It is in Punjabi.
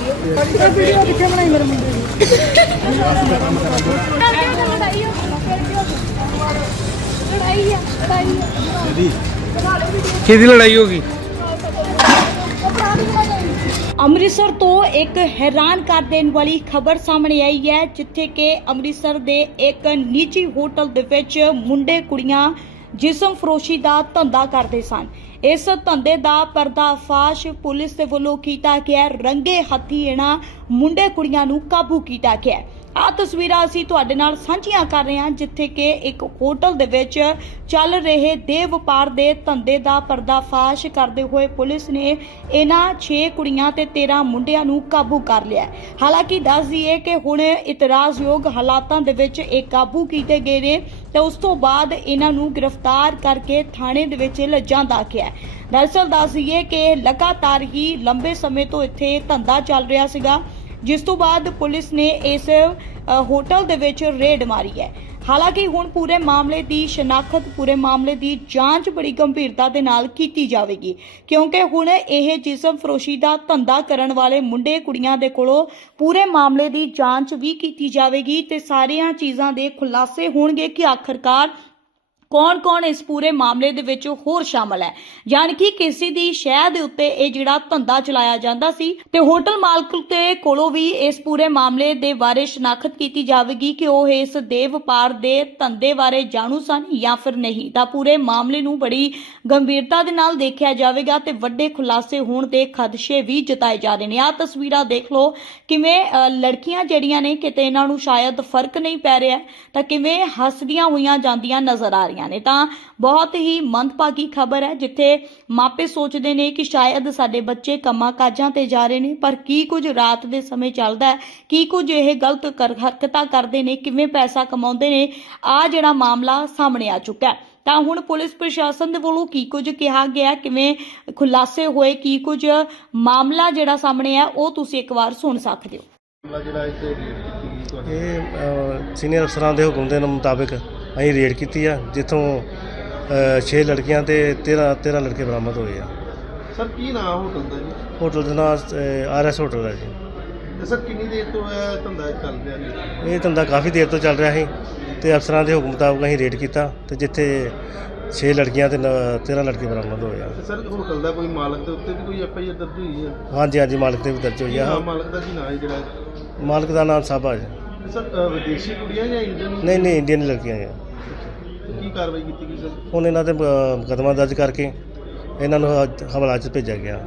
ਇਹ ਵੀਡੀਓ ਕਿੱਥੇ ਬਣਾਈ ਮੇਰੇ ਮੁੰਡੇ ਦੀ ਲੜਾਈ ਆ ਲੜਾਈ ਕਿਹਦੀ ਲੜਾਈ ਹੋ ਗਈ? ਅੰਮ੍ਰਿਤਸਰ ਤੋਂ ਇੱਕ ਹੈਰਾਨ ਕਰ ਦੇਣ ਵਾਲੀ ਖਬਰ ਸਾਹਮਣੇ ਆਈ ਹੈ, ਜਿੱਥੇ ਕਿ ਅੰਮ੍ਰਿਤਸਰ ਦੇ ਇੱਕ ਨਿੱਜੀ ਹੋਟਲ ਦੇ ਵਿੱਚ ਮੁੰਡੇ ਕੁੜੀਆਂ ਜਿਸਮ ਫਰੋਸ਼ੀ ਦਾ ਧੰਦਾ ਕਰਦੇ ਸਨ। ਇਸ ਧੰਦੇ ਦਾ ਪਰਦਾਫਾਸ਼ ਪੁਲਿਸ ਦੇ ਵੱਲੋਂ ਕੀਤਾ ਗਿਆ। ਰੰਗੇ ਹੱਥੀ ਇਹਨਾਂ ਮੁੰਡੇ ਕੁੜੀਆਂ ਨੂੰ ਕਾਬੂ ਕੀਤਾ ਗਿਆ। ਹੈ। ਆਹ ਤਸਵੀਰਾਂ ਅਸੀਂ ਤੁਹਾਡੇ ਨਾਲ ਸਾਂਝੀਆਂ ਕਰ ਰਹੇ ਹਾਂ, ਜਿੱਥੇ ਕਿ ਇੱਕ ਹੋਟਲ ਦੇ ਵਿੱਚ ਚੱਲ ਰਹੇ ਦੇ ਵਪਾਰ ਦੇ ਧੰਦੇ ਦਾ ਪਰਦਾਫਾਸ਼ ਕਰਦੇ ਹੋਏ ਪੁਲਿਸ ਨੇ ਇਹਨਾਂ 6 ਕੁੜੀਆਂ ਤੇ 13 ਮੁੰਡਿਆਂ ਨੂੰ ਕਾਬੂ ਕਰ ਲਿਆ ਹੈ। ਹਾਲਾਂਕਿ ਦੱਸ ਦਈਏ ਕਿ ਹੁਣ ਇਤਰਾਜ਼ਯੋਗ ਹਾਲਾਤਾਂ ਦੇ ਵਿੱਚ ਇਹ ਕਾਬੂ ਕੀਤੇ ਗਏ ਨੇ ਤੇ ਉਸ ਤੋਂ ਬਾਅਦ ਇਹਨਾਂ ਨੂੰ ਗ੍ਰਿਫਤਾਰ ਕਰਕੇ ਥਾਣੇ ਦੇ ਵਿੱਚ ਲਿਜਾਂਦਾ ਗਿਆ ਹੈ। ਦਰਅਸਲ ਦੱਸ ਦਈਏ ਕਿ ਲਗਾਤਾਰ ਹੀ ਲੰਬੇ ਸਮੇਂ ਤੋਂ ਇੱਥੇ ਧੰਦਾ ਚੱਲ ਰਿਹਾ ਸੀਗਾ ਜਿਸ ਤੋਂ ਬਾਅਦ ਪੁਲਿਸ ਨੇ ਇਸ ਹੋਟਲ ਦੇ ਵਿੱਚ ਰੇਡ ਮਾਰੀ ਹੈ। ਹਾਲਾਂਕਿ ਹੁਣ ਪੂਰੇ ਮਾਮਲੇ ਦੀ ਸ਼ਨਾਖਤ, ਪੂਰੇ ਮਾਮਲੇ ਦੀ ਜਾਂਚ ਬੜੀ ਗੰਭੀਰਤਾ ਦੇ ਨਾਲ ਕੀਤੀ ਜਾਵੇਗੀ, ਕਿਉਂਕਿ ਹੁਣ ਇਹ ਜਿਸਮ ਫਰੋਸ਼ੀ ਦਾ ਧੰਦਾ ਕਰਨ ਵਾਲੇ ਮੁੰਡੇ ਕੁੜੀਆਂ ਦੇ ਕੋਲੋਂ ਪੂਰੇ ਮਾਮਲੇ ਦੀ ਜਾਂਚ ਵੀ ਕੀਤੀ ਜਾਵੇਗੀ ਤੇ ਸਾਰੀਆਂ ਚੀਜ਼ਾਂ ਦੇ ਖੁਲਾਸੇ ਹੋਣਗੇ ਕਿ ਆਖਰਕਾਰ ਕੌਣ-ਕੌਣ ਇਸ ਪੂਰੇ ਮਾਮਲੇ ਦੇ ਵਿੱਚ ਹੋਰ ਸ਼ਾਮਲ ਹੈ? ਯਾਨੀ ਕਿ ਕਿਸੇ ਦੀ ਸ਼ਹਿ ਦੇ ਉੱਤੇ ਇਹ ਜਿਹੜਾ ਧੰਦਾ ਚਲਾਇਆ ਜਾਂਦਾ ਸੀ ਤੇ ਹੋਟਲ ਮਾਲਕ ਤੇ ਕੋਲੋਂ ਵੀ ਇਸ ਪੂਰੇ ਮਾਮਲੇ ਦੇ ਬਾਰੇ ਸ਼ਨਾਖਤ ਕੀਤੀ ਜਾਵੇਗੀ ਕਿ ਉਹ ਇਸ ਦੇ ਵਪਾਰ ਦੇ ਧੰਦੇ ਬਾਰੇ ਜਾਣੂ ਸਨ ਜਾਂ ਫਿਰ ਨਹੀਂ। ਤਾਂ ਪੂਰੇ ਮਾਮਲੇ ਨੂੰ ਬੜੀ ਗੰਭੀਰਤਾ ਦੇ ਨਾਲ ਦੇਖਿਆ ਜਾਵੇਗਾ ਤੇ ਵੱਡੇ ਖੁਲਾਸੇ ਹੋਣ ਦੇ ਖਦਸ਼ੇ ਵੀ ਜਤਾਏ ਜਾ ਰਹੇ ਨੇ। ਆਹ ਤਸਵੀਰਾਂ ਦੇਖ ਲਓ ਕਿਵੇਂ ਲੜਕੀਆਂ ਜਿਹੜੀਆਂ ਨੇ, ਕਿਤੇ ਇਹਨਾਂ ਨੂੰ ਸ਼ਾਇਦ ਫ਼ਰਕ ਨਹੀਂ ਪੈ ਰਿਹਾ, ਤਾਂ ਕਿਵੇਂ ਹੱਸਦੀਆਂ ਹੋਈਆਂ ਜਾਂਦੀਆਂ ਨਜ਼ਰ ਆ ਰਹੀਆਂ ਨੇ। ਤਾਂ ਬਹੁਤ ਹੀ ਮੰਦਭਾਗੀ ਖਬਰ ਹੈ ਜਿੱਥੇ ਮਾਪੇ ਸੋਚਦੇ ਨੇ ਕਿ ਸ਼ਾਇਦ ਸਾਡੇ ਬੱਚੇ ਕੰਮਾਂ ਕਾਜਾਂ ਤੇ ਜਾ ਰਹੇ ਨੇ ਪਰ ਕੀ ਕੁਝ ਰਾਤ ਦੇ ਸਮੇਂ ਚੱਲਦਾ ਹੈ ਕੀ ਕੁਝ ਇਹ ਗਲਤ ਹਰਕਤਾਂ ਕਰਦੇ ਨੇ ਕਿਵੇਂ ਪੈਸਾ ਕਮਾਉਂਦੇ ਨੇ ਆ ਜਿਹੜਾ ਮਾਮਲਾ ਸਾਹਮਣੇ ਆ ਚੁੱਕਾ ਹੈ। ਤਾਂ ਹੁਣ ਪੁਲਿਸ ਪ੍ਰਸ਼ਾਸਨ ਦੇ ਵੱਲੋਂ ਕੀ ਕੁਝ ਕਿਹਾ ਗਿਆ ਕਿਵੇਂ ਖੁਲਾਸੇ ਹੋਏ ਕੀ ਕੁਝ ਮਾਮਲਾ ਜਿਹੜਾ ਸਾਹਮਣੇ ਆ ਉਹ ਤੁਸੀਂ ਇੱਕ ਵਾਰ ਸੁਣ ਸਕਦੇ ਹੋ। ਮਾਮਲਾ ਜਿਹੜਾ ਇੱਥੇ ਇਹ ਸੀਨੀਅਰ ਅਫਸਰਾਂ ਦੇ ਹੁਕਮ ਦੇ ਮੁਤਾਬਕ ਅਸੀਂ ਰੇਡ ਕੀਤੀ ਆ ਜਿੱਥੋਂ 6 ਲੜਕੀਆਂ ਤੇ 13 13 ਲੜਕੇ ਬਰਾਮਦ ਹੋਏ ਆ। ਸਰ ਕੀ ਨਾਮ ਹੋਟਲ ਦਾ ਜੀ? ਹੋਟਲ ਦਾ ਨਾਮ ਆਰਐਸ ਹੋਟਲ ਹੈ ਜੀ। ਤੇ ਸਰ ਕਿੰਨੀ ਦੇਰ ਤੋਂ ਇਹ ਧੰਦਾ ਚੱਲ ਰਿਹਾ ਜੀ? ਇਹ ਧੰਦਾ ਕਾਫੀ ਦੇਰ ਤੋਂ ਚੱਲ ਰਿਹਾ ਸੀ ਤੇ ਅਫਸਰਾਂ ਦੇ ਹੁਕਮ ਮੁਤਾਬਕ ਅਸੀਂ ਰੇਡ ਕੀਤਾ ਤੇ ਜਿੱਥੇ 6 ਲੜਕੀਆਂ ਤੇ 13 ਲੜਕੇ ਬਰਾਮਦ ਹੋਏ ਆ। ਸਰ ਹੋਟਲ ਦਾ ਕੋਈ ਮਾਲਕ ਦੇ ਉੱਤੇ ਵੀ ਕੋਈ ਐਫ ਆਈ ਆਰ ਦਰਜ ਹੋਈ ਹੈ? ਹਾਂਜੀ ਹਾਂਜੀ ਮਾਲਕ ਤੇ ਵੀ ਦਰਜ ਹੋਈ ਆ। ਮਾਲਕ ਦਾ ਕੀ ਨਾਮ ਹੈ ਜਿਹੜਾ? ਮਾਲਕ ਦਾ ਨਾਮ ਸਾਬਾ ਜੀ ਤੇ ਸਰ ਅ, ਵਿਦੇਸ਼ੀ ਕੁੜੀਆਂ ਜਾਂ ਇੰਡੀਅਨ ਨਹੀਂ ਨਹੀਂ ਇੰਡੀਅਨ ਲੜਕੀਆਂ ਆ। ਕੀ ਕਾਰਵਾਈ ਕੀਤੀ ਗਈ ਸਰ? ਹੁਣ ਇਹਨਾਂ ਤੇ ਅ, ਮੁਕੱਦਮਾ ਦਰਜ ਕਰਕੇ ਇਹਨਾਂ ਨੂੰ ਹਵਾਲਾ 'ਚ ਭੇਜਿਆ ਗਿਆ।